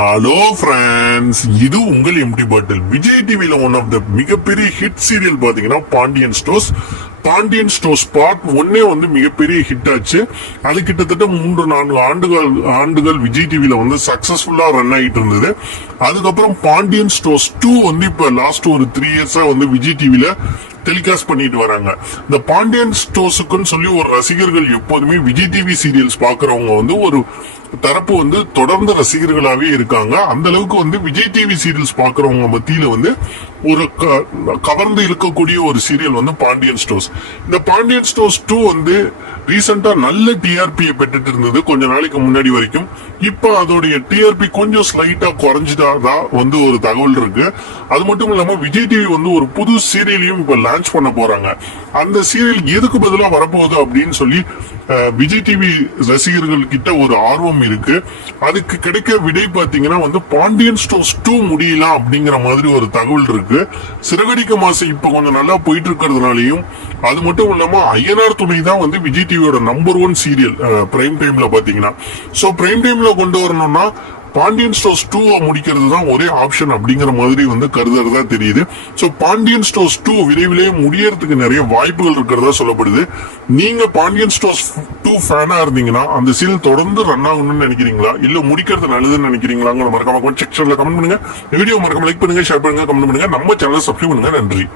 Hello friends, இது உங்கள் empty பாட்டில். விஜய் டிவில ஒன் ஆஃப் த மிகப்பெரிய ஹிட் சீரியல் பாத்தீங்கன்னா பாண்டியன் ஸ்டோர்ஸ் பார்ட் 1 வந்து மிகப்பெரிய ஹிட் ஆச்சு. அது கிட்டத்தட்ட 3-4 ஆண்டுகள் விஜய் டிவில வந்து சக்சஸ்ஃபுல்லா ரன் ஆகிட்டு இருந்தது. அதுக்கப்புறம் பாண்டியன் ஸ்டோர்ஸ் 2 வந்து இப்ப லாஸ்ட் ஒரு 3 இயர்ஸா வந்து விஜய் டிவில டெலிகாஸ்ட் பண்ணிட்டு வராங்க. இந்த பாண்டியன் ஸ்டோர்ஸுக்குன்னு சொல்லி ஒரு ரசிகர்கள் எப்போதுமே விஜய் டிவி சீரியல்ஸ் பாக்குறவங்க வந்து ஒரு தரப்பு வந்து தொடர்ந்து ரசிகர்களாவே இருக்காங்க. அந்த அளவுக்கு வந்து விஜய் டிவி சீரியல்ஸ் பாக்குறவங்க மத்தியில வந்து ஒரு கவர்ந்து இருக்கக்கூடிய ஒரு சீரியல் வந்து பாண்டியன் ஸ்டோர்ஸ். இந்த பாண்டியன் ஸ்டோர்ஸ் 2 வந்து ரீசெண்டா நல்ல டிஆர்பியை பெற்றுட்டு இருந்தது கொஞ்ச நாளைக்கு முன்னாடி வரைக்கும். இப்ப அதோடைய டிஆர்பி கொஞ்சம் ஸ்லைட்டா குறைஞ்சிட்டா வந்து ஒரு தகவல் இருக்கு. அது மட்டும் இல்லாம விஜய் டிவி வந்து ஒரு புது சீரியலையும் இப்ப லான்ச் பண்ண போறாங்க. அந்த சீரியல் எதுக்கு பதிலா வரப்போகுது அப்படின்னு சொல்லி விஜய் டிவி ரசிகர்கள் கிட்ட ஒரு ஆர்வம் இருக்கு. அதுக்கு கிடைக்க விடை பாத்தீங்கன்னா வந்து பாண்டியன் ஸ்டோர்ஸ் 2 முடியலாம் அப்படிங்கிற மாதிரி ஒரு தகவல் இருக்கு. சிறகடிக்க மாசம் இப்ப கொஞ்சம் நல்லா போயிட்டு இருக்கிறதுனாலையும், அது மட்டும் இல்லாம ஐயனார் துணை தான் வந்து விஜய் டிவியோட நம்பர் 1 சீரியல் பிரைம் டைம்ல பாத்தீங்கன்னா. சோ பிரைம் டைம்ல கொண்டு வரணும்னா பாண்டியன் ஸ்டோர்ஸ் 2 முடிக்கிறது தான் ஒரே ஆப்ஷன் அப்படிங்கிற மாதிரி வந்து கருதுறதா தெரியுது. சோ பாண்டியன் ஸ்டோர்ஸ் 2 விரைவிலேயே முடியறதுக்கு நிறைய வாய்ப்புகள் இருக்கிறதா சொல்லப்படுது. நீங்க பாண்டியன் ஸ்டோர்ஸ் 2 ஃபேனா இருந்தீங்கன்னா அந்த சீரியல் தொடர்ந்து ரன் ஆகணும்னு நினைக்கிறீங்களா, இல்ல முடிக்கிறது நல்லதுன்னு நினைக்கிறீங்களா? மறக்காம செக்ஷன்ல கமெண்ட் பண்ணுங்க. வீடியோ மறக்காம லைக் பண்ணுங்க, ஷேர் பண்ணுங்க, கமெண்ட் பண்ணுங்க. நம்ம சேனலை சப்ஸ்கிரைப் பண்ணுங்க. நன்றி.